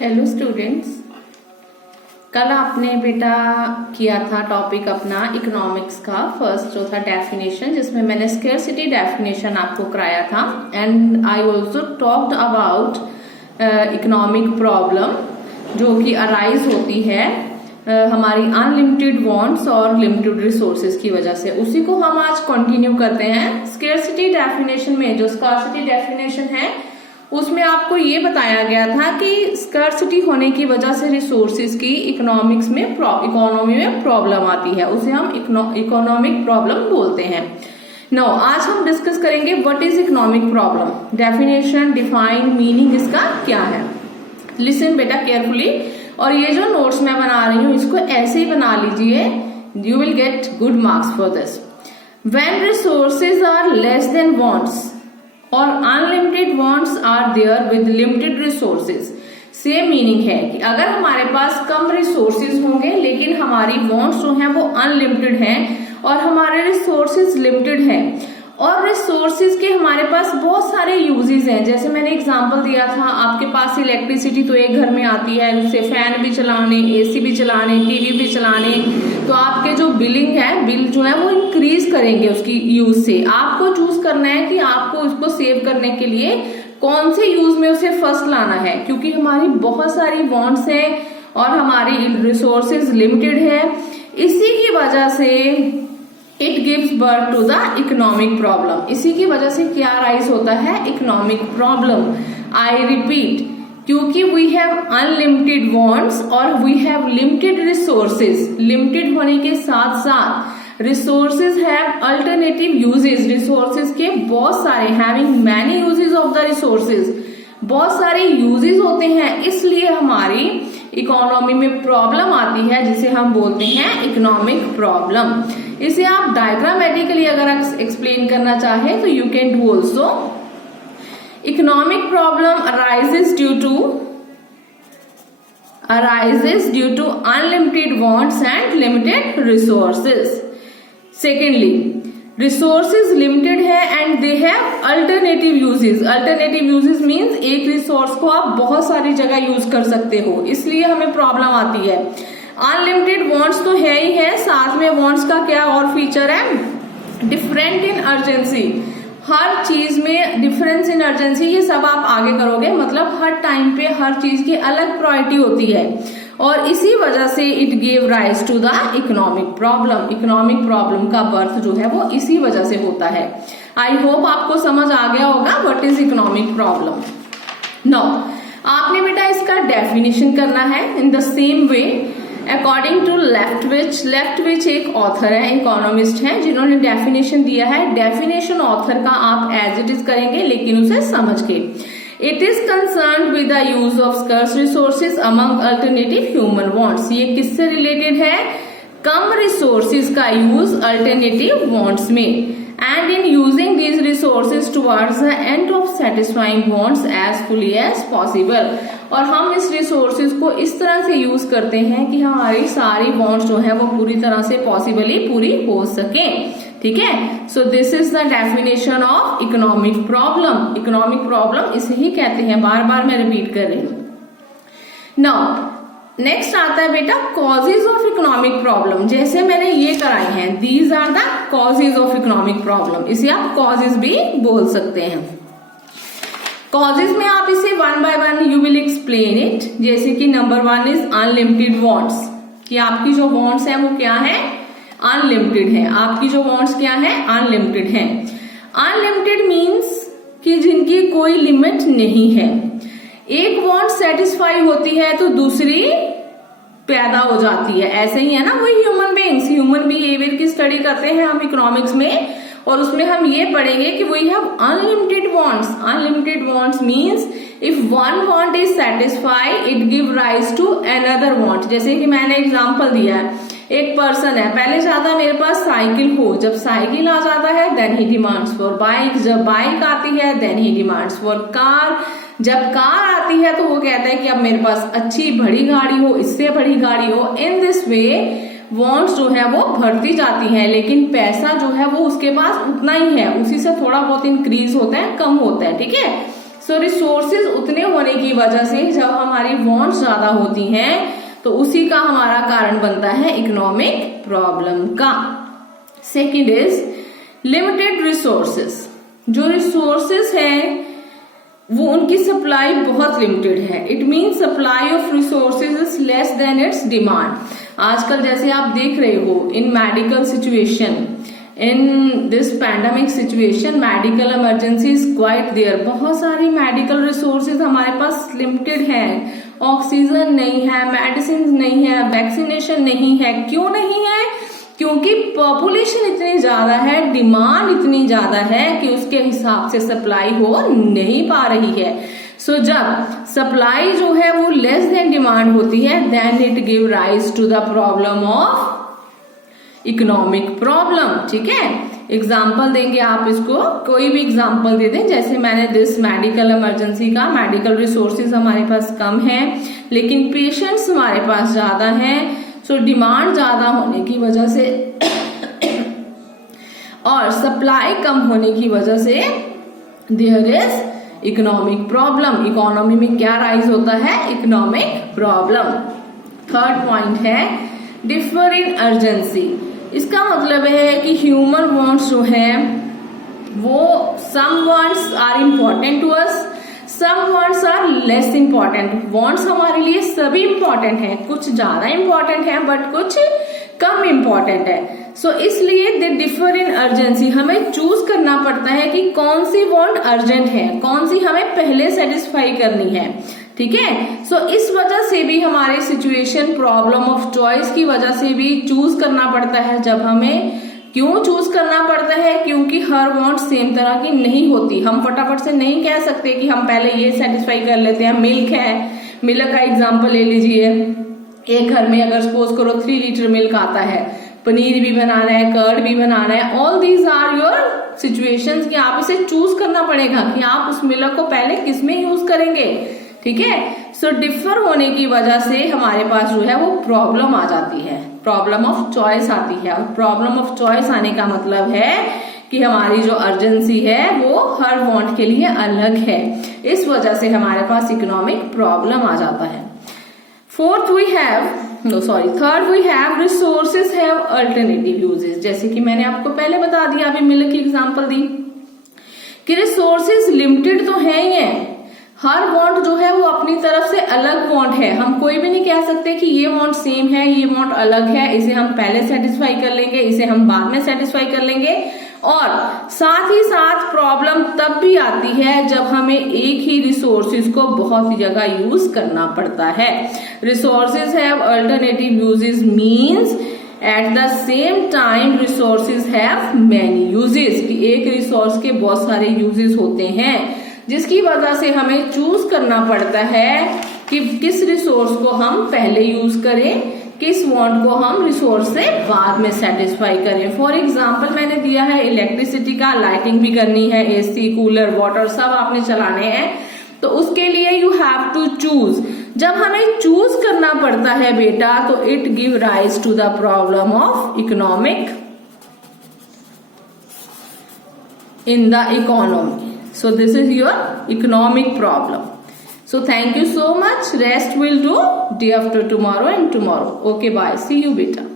Hello students, कल आपने बेटा किया था टॉपिक अपना इकोनॉमिक्स का फर्स्ट जो था डेफिनेशन, जिसमें मैंने स्केर्सिटी डेफिनेशन आपको कराया था and I also talked about economic problem जो कि अराइज होती है हमारी अनलिमिटेड वांट्स और लिमिटेड रिसोर्सेज की वजह से। उसी को हम आज कंटिन्यू करते हैं। स्केर्सिटी डेफिनेशन में जो स्कार्सिटी डेफिनेशन है उसमें आपको ये बताया गया था कि स्कार्सिटी होने की वजह से रिसोर्सेज की इकोनॉमी में प्रॉब्लम आती है, उसे हम इकोनॉमिक प्रॉब्लम बोलते हैं। नो, आज हम डिस्कस करेंगे what is economic problem, definition, define, meaning इसका क्या है। लिसन बेटा केयरफुली, और ये जो नोट्स मैं बना रही हूँ इसको ऐसे ही बना लीजिए, you will get good marks for this. When resources are less than wants और unlimited wants are there with limited resources, same meaning है कि अगर हमारे पास कम रिसोर्सेज होंगे लेकिन हमारी वांट्स जो हैं वो अनलिमिटेड हैं और हमारे रिसोर्सेज लिमिटेड हैं, और रिसोर्सेज के हमारे पास बहुत सारे यूजेस हैं। जैसे मैंने एग्जांपल दिया था, आपके पास इलेक्ट्रिसिटी तो एक घर में आती है, उससे फैन भी चलाने, एसी भी चलाने, टीवी भी चलाने, तो आपके जो बिलिंग है, बिल जो है वो इंक्रीज करेंगे उसकी यूज से। आपको चूज करना है कि आपको उसको सेव करने के लिए कौन से यूज में उसे फर्स्ट लाना है, क्योंकि हमारी बहुत सारी वांट्स हैं और हमारी रिसोर्सेज लिमिटेड है। इसी की वजह से it gives birth to the economic problem. इसी की वजह से क्या राइज होता है, इकोनॉमिक प्रॉब्लम। आई रिपीट, क्योंकि वी हैव अनलिमिटेड वांट्स और we have limited resources. Limited होने के साथ साथ resources have alternative uses. Resources के बहुत सारे, having many uses of the resources, बहुत सारे यूजेस होते हैं, इसलिए हमारी इकोनॉमी में प्रॉब्लम आती है जिसे हम बोलते हैं इकोनॉमिक प्रॉब्लम। इसे आप डायग्रामेटिकली अगर एक्सप्लेन करना चाहे तो you can do also. Economic problem arises due to unlimited wants and limited resources. Secondly, resources limited है and they have alternative uses. Alternative uses means एक रिसोर्स को आप बहुत सारी जगह यूज कर सकते हो, इसलिए हमें प्रॉब्लम आती है। अनलिमिटेड वांट्स तो है ही है, साथ में वांट्स का क्या और फीचर है, डिफरेंट इन अर्जेंसी। हर चीज में डिफरेंस इन अर्जेंसी, ये सब आप आगे करोगे, मतलब हर टाइम पे हर चीज की अलग प्रायोरिटी होती है, और इसी वजह से it give rise to the economic problem. Economic problem का बर्थ जो है वो इसी वजह से होता है। आई होप आपको समझ आ गया होगा what is economic problem. Now आपने बेटा इसका डेफिनेशन करना है in the same way according to Leftwich एक ऑथर है, इकोनॉमिस्ट है, जिन्होंने डेफिनेशन दिया है। डेफिनेशन ऑथर का आप एज इट इज करेंगे लेकिन उसे समझ के। It is concern with the use of स्कर्स resources among alternative human wants. ये किससे रिलेटेड है, कम रिसोर्सेज का यूज अल्टरनेटिव वांट्स में, and in using these resources towards the end of satisfying wants as fully as possible। और हम इस resources को इस तरह से यूज करते हैं कि हमारी सारी वांट्स जो है वो पूरी तरह से पॉसिबली पूरी हो सके। ठीक है, so this is the definition of economic problem. Economic problem इसे ही कहते हैं, बार बार मैं रिपीट कर रही हूँ। नाउ नेक्स्ट आता है बेटा कॉजेज ऑफ इकोनॉमिक प्रॉब्लम। जैसे मैंने ये कराए हैं, these are the causes of economic problem. इसे आप कॉजेज भी बोल सकते हैं। कॉजेज में आप इसे one by one you will explain it. जैसे कि नंबर 1 इज अनलिमिटेड वांट्स, कि आपकी जो वांट्स है वो क्या है, अनलिमिटेड है। आपकी जो वांट्स क्या है, अनलिमिटेड है। अनलिमिटेड मीन्स कि जिनकी कोई लिमिट नहीं है। एक वांट सेटिस्फाई होती है तो दूसरी पैदा हो जाती है, ऐसे ही है ना। वही ह्यूमन बीइंग्स, ह्यूमन बिहेवियर की स्टडी करते हैं हम इकोनॉमिक्स में, और उसमें हम ये पढ़ेंगे कि we have unlimited wants. Unlimited wants means if one want is satisfied it give rise to another want. जैसे कि मैंने एग्जांपल दिया है, एक पर्सन है, पहले चाहता है मेरे पास साइकिल हो, जब साइकिल आ जाता है then he demands for bike, जब बाइक आती है then he demands for car, जब कार आती है तो वो कहता है कि अब मेरे पास अच्छी बड़ी गाड़ी हो, इससे बड़ी गाड़ी हो। इन दिस वे वांट्स जो है वो बढ़ती जाती है, लेकिन पैसा जो है वो उसके पास उतना ही है, उसी से थोड़ा बहुत इंक्रीज होता है, कम होता है। ठीक है, सो रिसोर्सेज उतने होने की वजह से जब हमारी वांट्स ज्यादा होती हैं तो उसी का हमारा कारण बनता है इकोनॉमिक प्रॉब्लम का। Second is limited resources. जो रिसोर्सेज हैं वो उनकी सप्लाई बहुत लिमिटेड है। It means supply of resources is less than its demand. आजकल जैसे आप देख रहे हो in medical situation, in this pandemic situation, medical emergency is quite there. बहुत सारी मेडिकल रिसोर्सेज हमारे पास लिमिटेड हैं। ऑक्सीजन नहीं है, मेडिसिन नहीं है, वैक्सीनेशन नहीं है। क्यों नहीं है? क्योंकि पॉपुलेशन इतनी ज्यादा है, डिमांड इतनी ज्यादा है कि उसके हिसाब से सप्लाई हो नहीं पा रही है। सो जब सप्लाई जो है वो लेस देन डिमांड होती है, then it give rise to the problem of economic problem. ठीक है, एग्जाम्पल देंगे आप इसको, कोई भी एग्जाम्पल दे दें। जैसे मैंने दिस मेडिकल इमरजेंसी का, मेडिकल रिसोर्सेज हमारे पास कम है लेकिन पेशेंट्स हमारे पास ज्यादा हैं। सो डिमांड ज्यादा होने की वजह से और सप्लाई कम होने की वजह से there is economic problem. Economy में क्या राइज होता है? Economic problem. थर्ड पॉइंट है डिफर इन अर्जेंसी। इसका मतलब है कि ह्यूमन वांट्स जो है वो some wants are important to us, some wants are less important. Wants हमारे लिए सभी इम्पोर्टेंट हैं, कुछ ज्यादा इम्पोर्टेंट है बट कुछ कम इम्पोर्टेंट है। सो इसलिए दे डिफर इन अर्जेंसी। हमें चूज करना पड़ता है कि कौन सी वांट अर्जेंट है, कौन सी हमें पहले सेटिस्फाई करनी है। ठीक है, सो इस वजह से भी हमारे सिचुएशन प्रॉब्लम ऑफ चॉइस की वजह से भी चूज करना पड़ता है। जब हमें क्यों चूज करना पड़ता है? क्योंकि हर वांट सेम तरह की नहीं होती। हम फटाफट से नहीं कह सकते कि हम पहले ये सेटिस्फाई कर लेते हैं। मिल्क है, मिल्क का एग्जांपल ले लीजिए। एक घर में अगर सपोज करो 3 लीटर मिल्क आता है, पनीर भी बनाना है, कर्ड भी बनाना है, all these are your situations कि आप इसे चूज करना पड़ेगा कि आप उस मिल्क को पहले किस में यूज करेंगे। ठीक है, सो डिफर होने की वजह से हमारे पास जो है वो प्रॉब्लम आ जाती है, प्रॉब्लम ऑफ चॉइस आती है। और प्रॉब्लम ऑफ चॉइस आने का मतलब है कि हमारी जो अर्जेंसी है वो हर वांट के लिए अलग है। इस वजह से हमारे पास इकोनॉमिक प्रॉब्लम आ जाता है। Third we have resources have alternative uses. जैसे कि मैंने आपको पहले बता दिया, अभी मिल्क की एग्जांपल दी कि रिसोर्सेज लिमिटेड तो है ही है। हर वांट जो है वो अपनी तरफ से अलग वांट है। हम कोई भी नहीं कह सकते कि ये वांट सेम है, ये वांट अलग है, इसे हम पहले सेटिस्फाई कर लेंगे, इसे हम बाद में सेटिस्फाई कर लेंगे। और साथ ही साथ प्रॉब्लम तब भी आती है जब हमें एक ही रिसोर्सेज को बहुत ही जगह यूज करना पड़ता है। Resources have alternative uses means at the same time resources have many uses. कि एक रिसोर्स के बहुत सारे यूजेस होते हैं, जिसकी वजह से हमें चूज करना पड़ता है कि किस रिसोर्स को हम पहले यूज करें, किस वांट को हम रिसोर्स से बाद में सेटिस्फाई करें। फॉर एग्जांपल मैंने दिया है इलेक्ट्रिसिटी का, लाइटिंग भी करनी है, एसी, कूलर, वाटर सब आपने चलाने हैं, तो उसके लिए यू हैव टू चूज। जब हमें चूज करना पड़ता है बेटा, तो it give rise to the problem of economic in the economy. So this is your economic problem. So thank you so much. Rest will do day after tomorrow and tomorrow. Okay, bye. See you beta.